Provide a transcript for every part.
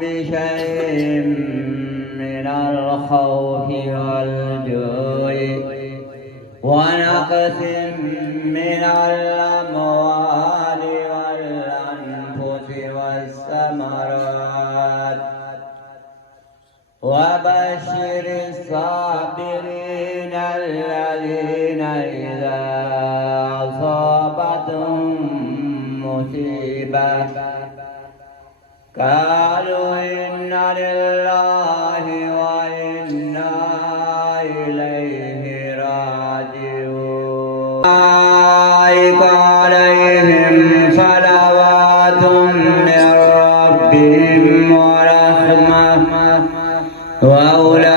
بشيء من الخوف والجوع ونقص من الأموال والأنفس والثمرات وبشر الصابرين الذين إذا أصابتهم مصيبة قالوا إنا لله وإنا إليه راجعون أولئك عليهم صلوات من ربهم ورحمة وأولئك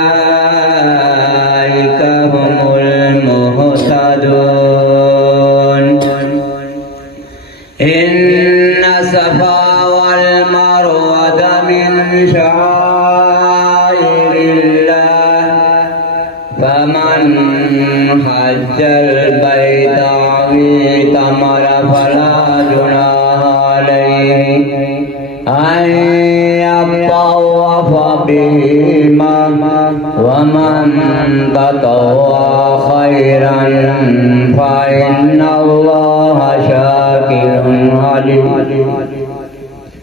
هم المهتدون. إن الصفا والمروة من شعائر الله فمن حج البيت أو اعتمر فلا جناح عليه أن يطوف بهما ومن تطوع خيرا فإن الله شاكر عليم.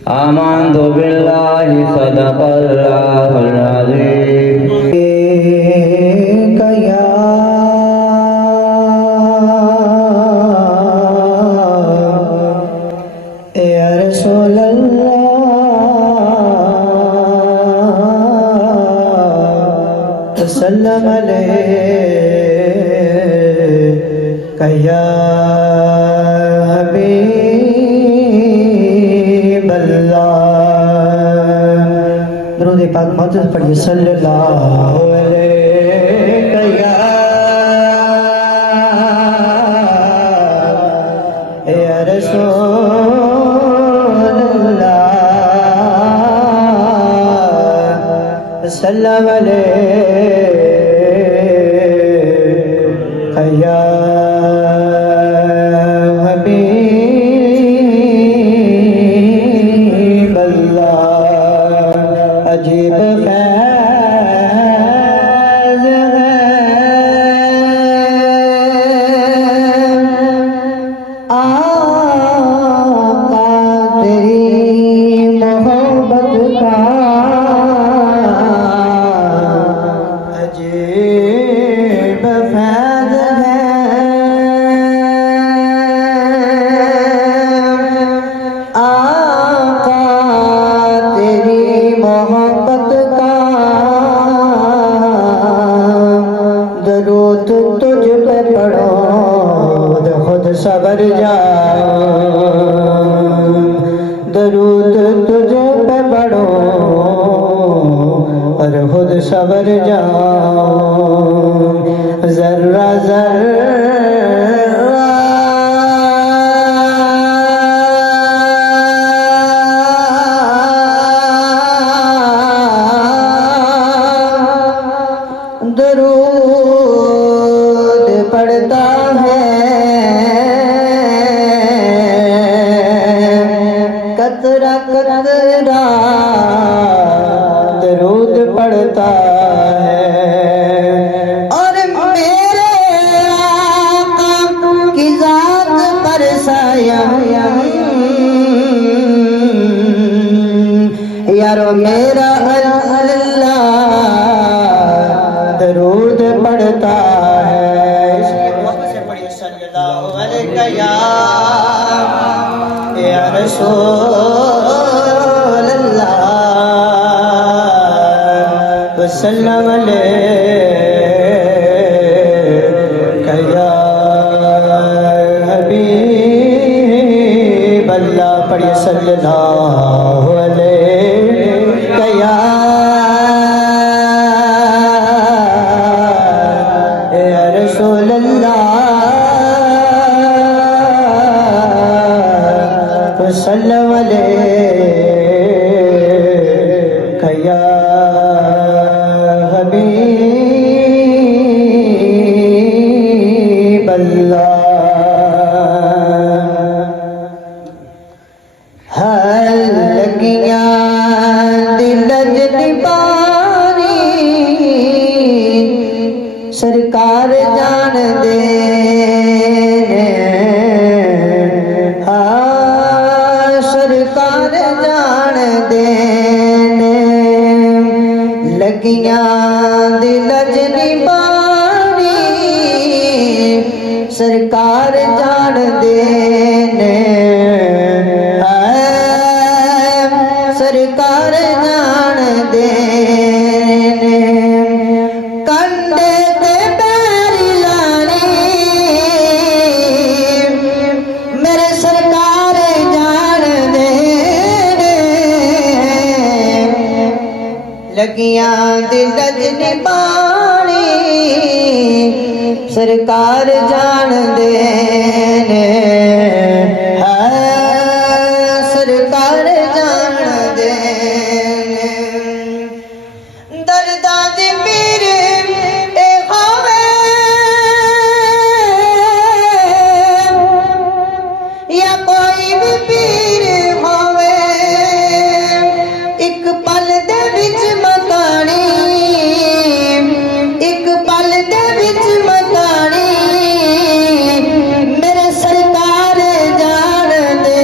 آمنت بالله صدق الله العظيم. یا رسول اللہ سلم علیک یا حبیب اللہ. درود پاک معزز پڑھیے صلی اللہ علیہ یا رسول اللہ سلم علیک یا حبیب اللہ. عجیب فیض ہے آقا تیری محبت کا، عجیب فیض ہے آقا تیری محبت کا. درود تجھ پہ پڑھو خود صبر جاؤ، درود تجھ پہ پڑھو اور خود صبر جاؤ. ذرہ ذرہ درود پڑھتا ہے قطرہ قطرہ درود پڑھتا ہے اور میرے آقا کی ذات پر سایہ یارو میرا اللہ درود پڑھتا ہے اس لیے وقت سے پڑھیے صلی اللہ علیہ یا رسول اللہ وسلم علیہ یا حبیب اللہ پڑھیے صلی اللہ علیہ یا رسول اللہ وسلم علیہ یا حبیب اللہ لگیاں دل جنبانی سرکار جان دے سرکار جان دے لگیاں دل جنبانی سرکار جان دے سرکار جان دے کنڈے تے پیری لانی میرے سرکار جان دے لگیاں دل جنبانی سرکار جان دے سرکار جان دے درداں دی پیر اے ہوے یا کوئی بھی پیر ہوے ایک پل دے وچ مکانی ایک پل دے وچ مکانی میرے سرکار جان دے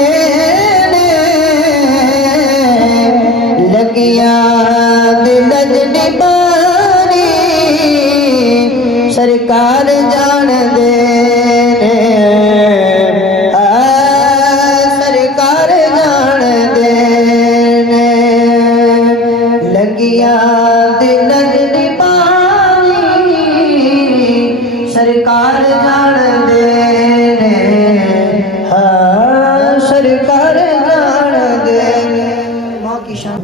لگیاں دل جنبانی سرکار جان دے سرکار جان دے لگیاں دل جنبانی سرکار جان دے سرکار جان دے ماں کی شان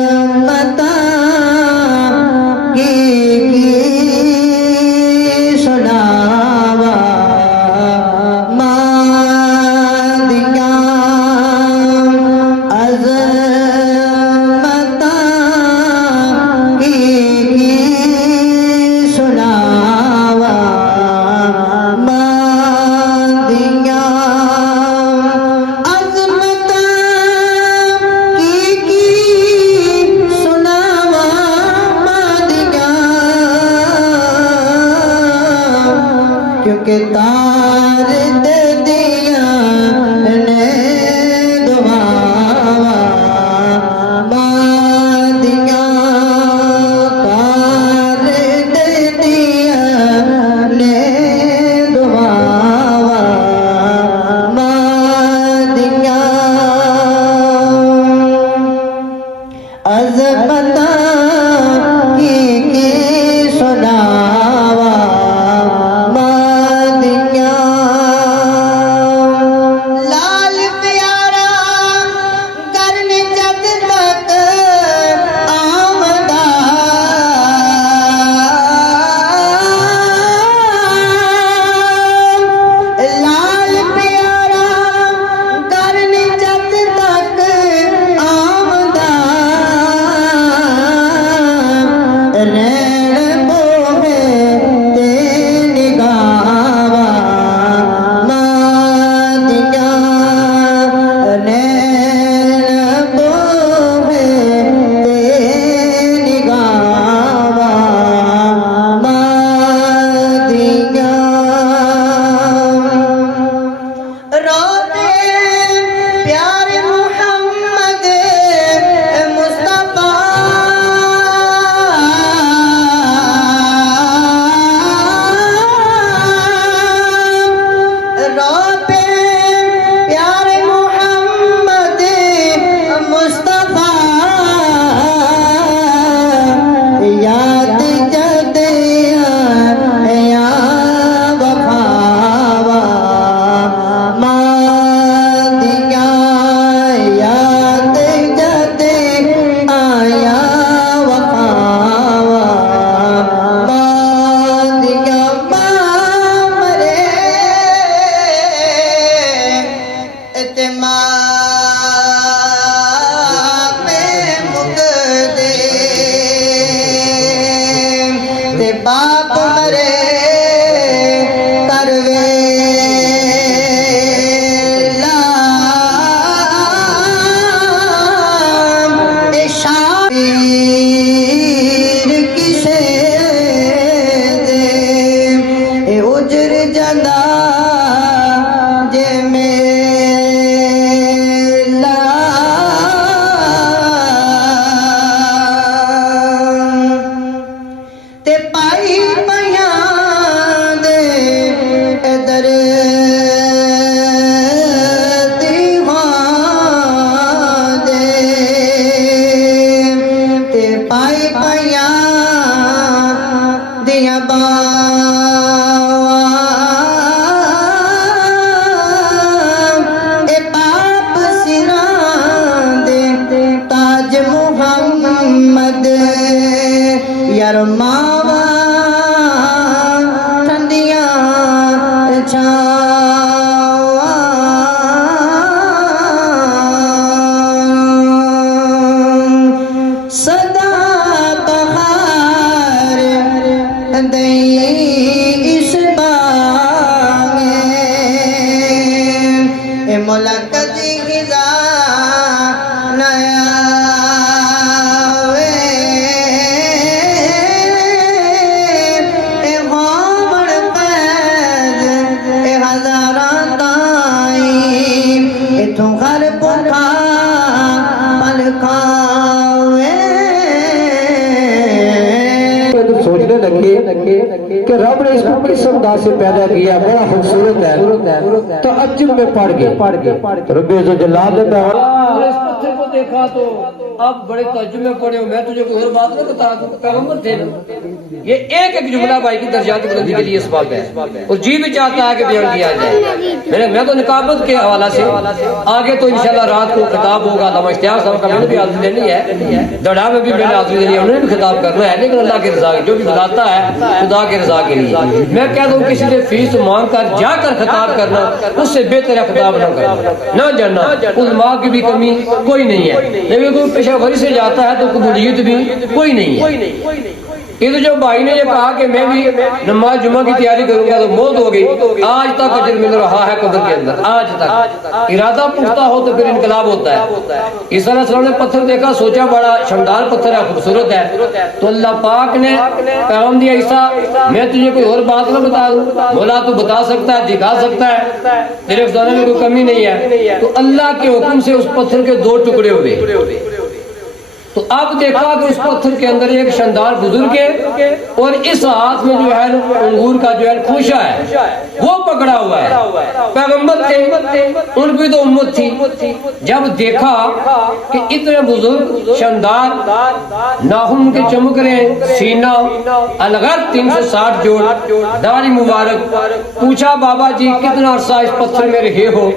عظمتاں کی سناوا مادیاں عظمتاں کی سناوا مادیاں کیونکہ تار دے دیا نے دعا مادیاں تار دے دیا نے دعا مادیاں عظمتاں کی سناوا مادیاں ملک دی خزا نیا سوچنے لگے کہ رب نے اس کو کس انداز سے پیدا کیا، بڑا خوبصورت ہے، تو عجب میں پڑ گئے رب عزوجلال نے اس پتھر کو دیکھا تو اب بڑے تعجب میں پڑے ہو، میں تجھے کوئی اور بات نہ بتا دوں، پیغمبر تھے نا۔ یہ ایک ایک جملہ بھائی کی درجات بلندی کے لیے اسباب ہے، اور جی بھی چاہتا ہے کہ بیان کیا جائے۔ میں تو نقابت کے حوالہ سے آگے تو انشاءاللہ رات کو خطاب ہوگا، علامہ اشتیاق صاحب کا میں نے بھی حاضری دینی ہے، دڑا میں بھی میں نے حاضری دینی ہے، انہوں نے بھی خطاب کرنا ہے، لیکن اللہ کی رضا جو بھی بلاتا ہے خدا کی رضا کے لیے۔ میں کہتا ہوں کسی سے فیس مانگ کر جا کر خطاب کرنا اس سے بہتر ہے خطاب نہ کرنا، نہ جاننا۔ علماء کی بھی کمی کوئی نہیں ہے، لیکن کوئی پیشہ وری سے جاتا ہے تو قبولیت بھی کوئی نہیں ہے۔ یہ تو جو بھائی نے یہ کہا کہ میں بھی نماز جمعہ کی تیاری کروں گا تو موت ہو گئی، آج تک اجر مل رہا ہے قبر کے اندر، آج تک۔ ارادہ پختہ ہو تو پھر انقلاب ہوتا ہے۔ عیسیٰ علیہ السلام نے پتھر دیکھا، سوچا بڑا شاندار پتھر ہے، خوبصورت ہے، تو اللہ پاک نے پیغام دیا عیسیٰ میں تجھے کوئی اور بات نہ بتا دوں، بولا تو بتا سکتا ہے، دکھا سکتا ہے، تیرے خزانے میں کوئی کمی نہیں ہے۔ تو اللہ کے حکم سے اس پتھر کے دو ٹکڑے ہوئے۔ تو اب دیکھا کہ اس پتھر کے اندر ایک شاندار بزرگ ہے اور اس ہاتھ میں جو ہے انگور کا جو ہے خوشہ ہے وہ پکڑا ہوا ہے۔ پیغمبر تھے، ان کی تو امت تھی۔ جب دیکھا کہ اتنے بزرگ شاندار ناخن کے چمک رہے، سینہ الغر 360 جوڑ، داڑھی مبارک، پوچھا بابا جی کتنا عرصہ اس پتھر میں رہے ہو؟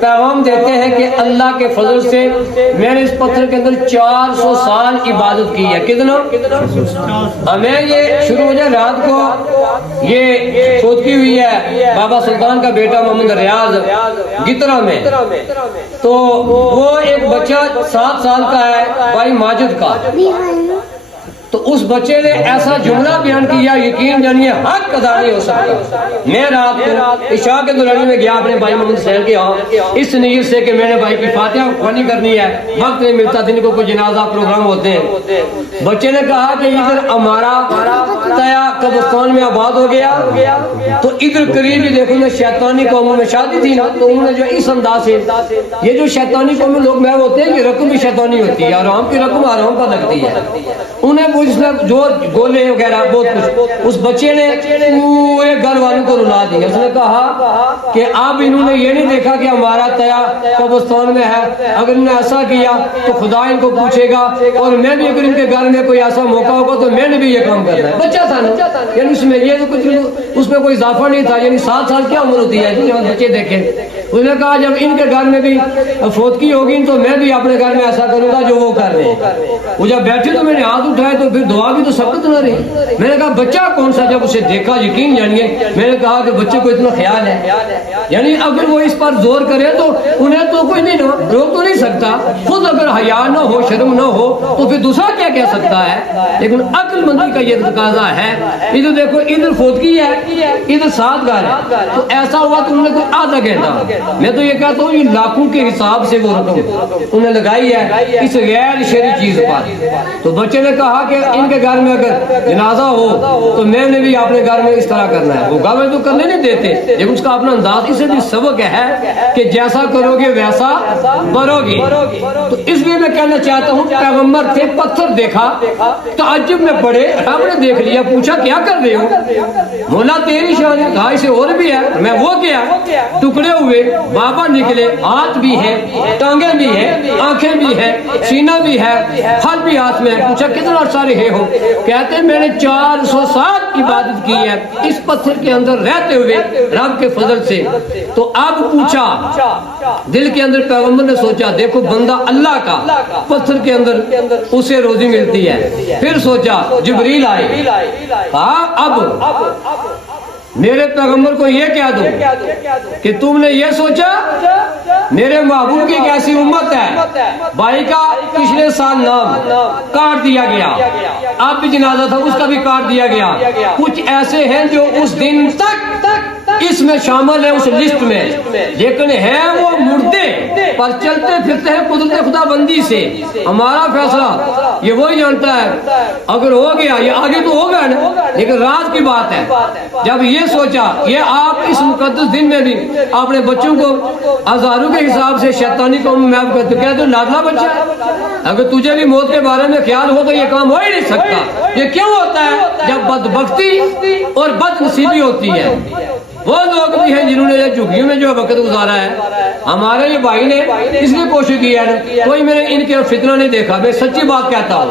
پیغام دیتے ہیں کہ اللہ کے فضل سے میں نے اس پتھر کے اندر 400 سال عبادت کی ہے۔ کتنا؟ ہمیں یہ شروع ہو جائے رات کو یہ فوتگی ہوئی ہے بابا سلطان کا بیٹا محمد ریاض گترا میں، تو وہ ایک بچہ 7 سال کا ہے بھائی ماجد کا، تو اس بچے نے ایسا جملہ بیان کیا یقین جانیے حق ادا نہیں ہو سکتا۔ میں رات کو عشاء کے دوران میں گیا اپنے بھائی محمد حسین کے ہاں اس نیت سے کہ میں نے بھائی کی فاتحہ خوانی کرنی ہے، وقت نہیں ملتا، دن کو کوئی جنازہ پروگرام ہوتے ہیں۔ بچے نے کہا کہ ادھر ہمارا تیا قبرستان میں آباد ہو گیا، تو ادھر قریب ہی دیکھو نا شیطانی قوموں میں شادی تھی نا، تو انہوں نے جو اس انداز سے یہ جو شیطانی قوم میں لوگ محو ہوتے ہیں یہ رقم بھی شیطانی ہوتی ہے، آرام کی رقم آرام کا لگتی ہے، انہیں اس نے جو گولے وغیرہ بہت کچھ، اس بچے نے پورے گھر والوں کو رلا دیا۔ اس نے کہا کہ اب انہوں نے یہ نہیں دیکھا کہ ہمارا تیا قبرستان میں ہے، اگر انہوں نے ایسا کیا تو خدا ان کو پوچھے گا، اور میں بھی اگر ان کے گھر میں کوئی ایسا موقع ہوگا تو میں نے بھی یہ کام کرنا ہے۔ بچہ تھا نا، یعنی اس میں یہ کچھ اس میں کوئی اضافہ نہیں تھا، یعنی 7 سال کیا عمر ہوتی ہے جی بچے دیکھیں۔ اس نے کہا جب ان کے گھر میں بھی فوتگی ہوگی تو میں بھی اپنے گھر میں ایسا کروں گا جو وہ کر رہے ہیں۔ وہ جب بیٹھے تو میں نے ہاتھ اٹھائے تو پھر دعا بھی تو سبقت نہ رہی۔ میں نے کہا بچہ کون سا؟ جب اسے دیکھا یقین جانیے میں نے کہا کہ بچے کو اتنا خیال ہے، یعنی اگر وہ اس پر زور کرے تو انہیں تو کوئی نہیں روک تو نہیں سکتا، خود اگر حیا نہ ہو شرم نہ ہو تو پھر دوسرا کیا کہہ سکتا ہے؟ لیکن عقل مندی کا یہ تقاضا ہے۔ ادھر دیکھو ادھر فوتگی ہے، ادھر 7 گھر ہے، تو ایسا ہوا تو انہوں نے کوئی آدھا گھنٹہ، میں تو یہ کہتا ہوں یہ لاکھوں کے حساب سے وہ رقم انہیں لگائی ہے اس غیر شرعی چیز پر۔ تو بچے نے کہا کہ ان کے گھر میں اگر جنازہ ہو تو میں نے بھی اپنے گھر میں اس طرح کرنا ہے۔ وہ گھر میں تو کرنے نہیں دیتے، لیکن اس کا اپنا انداز، اسے بھی سبق ہے کہ جیسا کرو گے ویسا برو گے۔ تو اس لیے میں کہنا چاہتا ہوں پیغمبر تھے، پتھر دیکھا تعجب میں پڑے، رب نے دیکھ لیا، پوچھا کیا کر رہے ہو؟ مولا تیری شان ہے، کہا اسے اور بھی ہے، میں وہ کیا؟ ٹکڑے ہوئے بابا نکلے، ہاتھ بھی ہے، ٹانگیں بھی ہیں، آنکھیں بھی ہیں، سینہ بھی ہے، پھل بھی ہاتھ میں ہے۔ پوچھا کتنا عرصہ رہے ہو؟ کہتے ہیں میں نے 400 سال عبادت کی ہے اس پتھر کے اندر رہتے ہوئے رب کے فضل سے۔ تو اب پوچھا، دل کے اندر پیغمبر نے سوچا دیکھو بندہ اللہ کا، پتھر کے اندر اسے روزی ملتی ہے۔ پھر سوچا جبریل آئے، کہا اب میرے پیغمبر کو یہ کہہ دو کہ تم نے یہ سوچا میرے محبوب کی کیسی امت ہے، بھائی کا پچھلے سال نام کاٹ دیا گیا، اب بھی جنازہ تھا اس کا بھی کاٹ دیا گیا، کچھ ایسے ہیں جو اس دن تک اس میں شامل ہے اس لسٹ میں، لیکن ہے وہ مردے پر چلتے پھرتے ہیں قدرت خدا بندی سے۔ ہمارا فیصلہ یہ وہی جانتا ہے، اگر ہو گیا یہ آگے تو ہوگا نا، لیکن رات کی بات ہے جب یہ سوچا، یہ آپ اس مقدس دن میں بھی اپنے بچوں کو ہزاروں کے حساب سے شیطانی قوم میں آپ کہتے ہیں تو لاڈلا بچہ ہے، اگر تجھے بھی موت کے بارے میں خیال ہو تو یہ کام ہو ہی نہیں سکتا۔ یہ کیوں ہوتا ہے؟ جب بدبختی اور بد نصیبی ہوتی ہے۔ وہ لوگ بھی ہیں جنہوں نے یہ جھگیوں میں جو وقت گزارا ہے، ہمارے یہ بھائی نے اس لیے کوشش کی ہے، کوئی میں نے ان کے فتنہ نہیں دیکھا، میں سچی بات کہتا ہوں،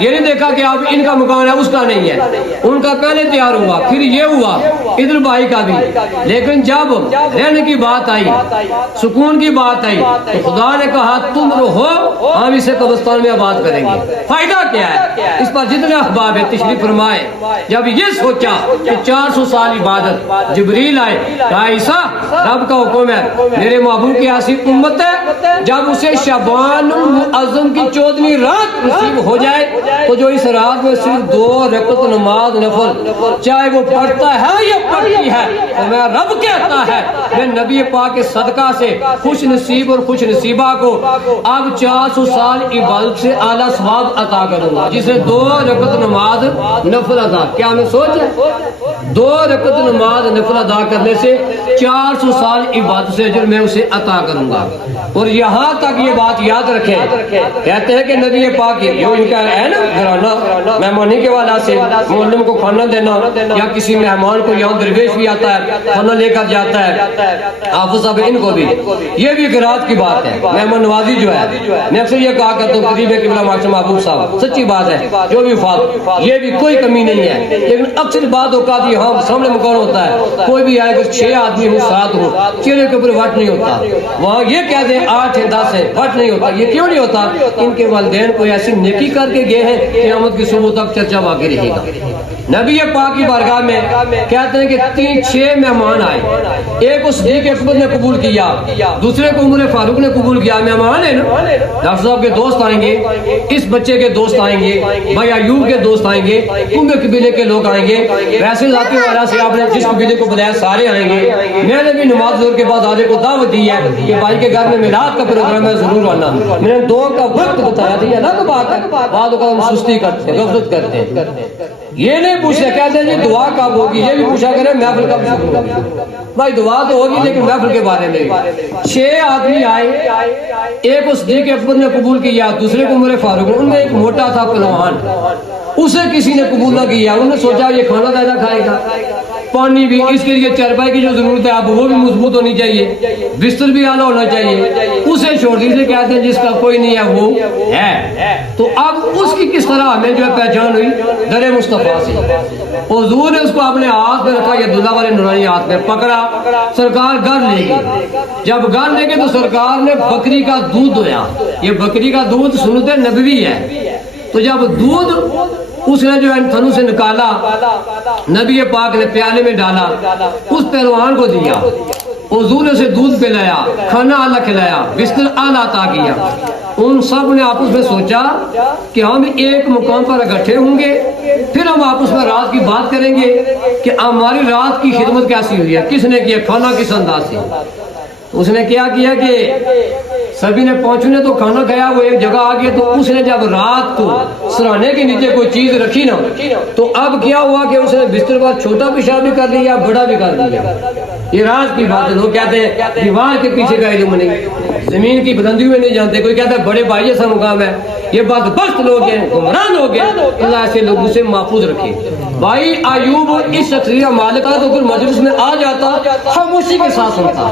یہ نہیں دیکھا کہ اب ان کا مکان ہے اس کا نہیں ہے، ان کا پہلے تیار ہوا، پھر یہ ہوا ادھر بھائی کا بھی، لیکن جب رہنے کی بات آئی، سکون کی بات آئی تو خدا نے کہا تم رہو، ہم اسے قبرستان میں آباد کریں گے۔ فائدہ کیا ہے؟ اس پر جتنے احباب ہے تشریف فرمائے، جب یہ سوچا کہ 400 سال عبادت، جبریل آئے کہا عیسیٰ رب کا حکم ہے، میرے محبوب کی ایسی امت ہے جب اسے شعبان المعظم کی 14ویں رات نصیب ہو جائے تو جو اس رات میں صرف 2 رکعت نماز نفل چاہے وہ پڑھتا ہے یا پڑھتی ہے تو میں رب کہتا ہے میں نبی پاک کے صدقہ سے خوش نصیب اور خوش نصیبہ کو اب 400 سال عبادت سے اعلیٰ ثواب عطا کروں گا، جسے 2 رکعت نماز نفل ادا، کیا ہمیں سوچ ہے 2 رکعت نماز نفل ادا کرنے سے 400 سال عبادت سے اجر میں اسے عطا کروں گا۔ اور یہاں تک یہ بات یاد رکھیں، کہتے ہیں کہ نبی پاک جو ان کا ہے نا گھرانہ، مہمانی کے والا سے معلم کو کھانا دینا یا کسی مہمان کو یہاں درویش بھی آتا ہے کھانا لے کر جاتا ہے، حافظ صاحب ان کو بھی، یہ بھی غیرات کی بات ہے، مہمان نوازی جو ہے، میں اکثر یہ کہا کرتا ہوں قریب قبلہ ماشاء محبوب صاحب سچی بات ہے، جو بھی فات یہ بھی کوئی کمی نہیں ہے، لیکن اکثر بات اوقات یہاں سامنے مقام ہوتا ہے، کوئی بھی آئے اگر 6 آدمی ہو 7 ہو چہرے کے اوپر وٹ نہیں ہوتا، وہاں یہ کہہ دیں 8 ہے 10 ہے وٹ نہیں ہوتا، یہ کیوں نہیں ہوتا؟ ان کے والدین کوئی ایسی نیکی کر کے گئے ہیں قیامت کی صبح تک چرچا باقی رہے گا۔ نبی پاک کی بارگاہ میں کہتے ہیں کہ 6 مہمان آئے، ایک کو صدیق اکبر نے قبول کیا، دوسرے کو عمر فاروق نے قبول کیا، مہمان ہے نا، ڈاکٹر صاحب کے دوست آئیں گے، اس بچے کے دوست آئیں گے، بھائی ایوب کے دوست آئیں گے، کنبے قبیلے کے لوگ آئیں گے، ویسے ذاتی والا سے آپ نے جس قبیلے کو بلایا سارے آئیں گے۔ میں نے بھی نماز ظہر کے بعد آدھے کو دعوت دی ہے کہ بھائی کے گھر میں میلاد کا پروگرام ہے ضرور آنا، میں نے 2 کا وقت بتایا تھا، یہ الگ بات ہے، بعد اوقات ہم سستی کرتے ہیں غفلت کرتے ہیں، یہ نہیں پوچھتے، کہتے ہیں جی دعا کب ہوگی، یہ بھی پوچھا کرے محفل کب شروع ہوگی، بھائی دعا تو ہوگی لیکن محفل کے بارے میں۔ 6 آدمی آئے، ایک کو صدیق اکبر نے قبول کیا، دوسرے کو عمر فاروق نے، ان میں ایک موٹا تھا پہلوان، اسے کسی نے قبول نہ کیا، انہوں نے سوچا یہ کھانا زیادہ کھائے گا، پانی بھی، اس کے لیے چارپائی کی جو ضرورت ہے اب وہ بھی مضبوط ہونی چاہیے، بستر بھی اعلیٰ ہونا چاہیے، اسے چھوڑ دیجیے، کہتے ہیں جس کا کوئی نہیں ہے وہ ہے، تو اب اس کی کس طرح ہمیں جو ہے پہچان ہوئی؟ در مصطفیٰ سے، حضور نے اس کو اپنے ہاتھ میں رکھا، یہ دلہ والے نورانی ہاتھ میں پکڑا، سرکار گھر لے گئے، جب گھر لے گئے تو سرکار نے بکری کا دودھ دھویا، یہ بکری کا دودھ سنت نبوی ہے، تو جب دودھ اس نے جو ہے تھنوں سے نکالا، نبی پاک نے پیالے میں ڈالا، اس پہلوان کو دیا، حضور نے اسے دودھ پلایا، کھانا اعلیٰ کھلایا، بستر اعلیٰ عطا کیا، ان سب نے آپس میں سوچا کہ ہم ایک مقام پر اکٹھے ہوں گے، پھر ہم آپس میں رات کی بات کریں گے کہ ہماری رات کی خدمت کیسی ہوئی ہے، کس نے کیا، کھانا کس انداز سے۔ اس نے کیا کیا کہ سبھی نے پہنچنے تو کھانا کھایا، وہ ایک جگہ آ گیا، تو اس نے جب رات کو سرانے کے نیچے کوئی چیز رکھی نا تو اب کیا ہوا کہ اس نے بستر پر چھوٹا پیشاب بھی کر لیا بڑا بھی کر لیا، یہ راز کی بات ہے۔ لوگ کہتے ہیں دیوار کے پیچھے کا علم نہیں، زمین کی بلندی میں نہیں جانتے، کوئی کہتا ہے بڑے بھائی جیسا مقام ہے، یہ بدبخت لوگ ہیں، گمراہ لوگ ہیں، اللہ ایسے لوگوں سے محفوظ رکھے۔ بھائی ایوب اس شخصیہ مالکہ تو پھر مجلس میں آ جاتا، خاموشی کے ساتھ سنتا،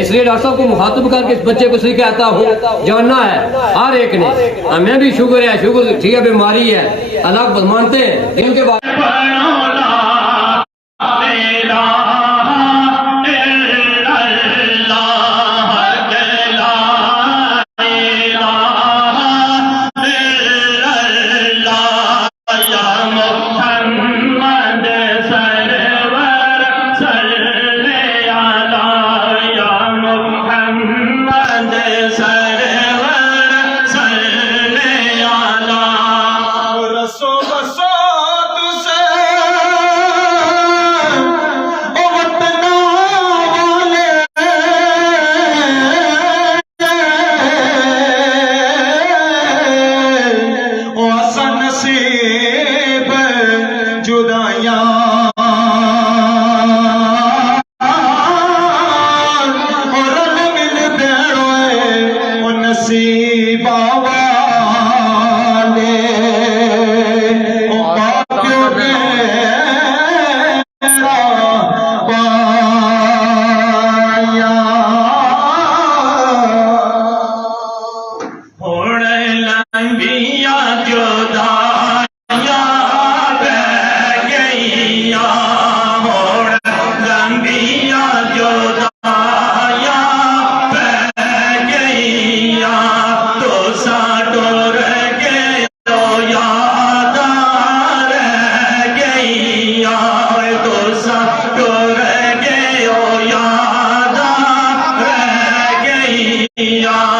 اس لیے ڈاکٹر صاحب کو مخاطب کر کے اس بچے کو صحیح کہتا ہوں، جاننا ہے ہر ایک نے، ہمیں بھی شکر ہے، شکر ٹھیک ہے، بیماری ہے، اللہ کو مانتے ہیں، ان کے بعد یا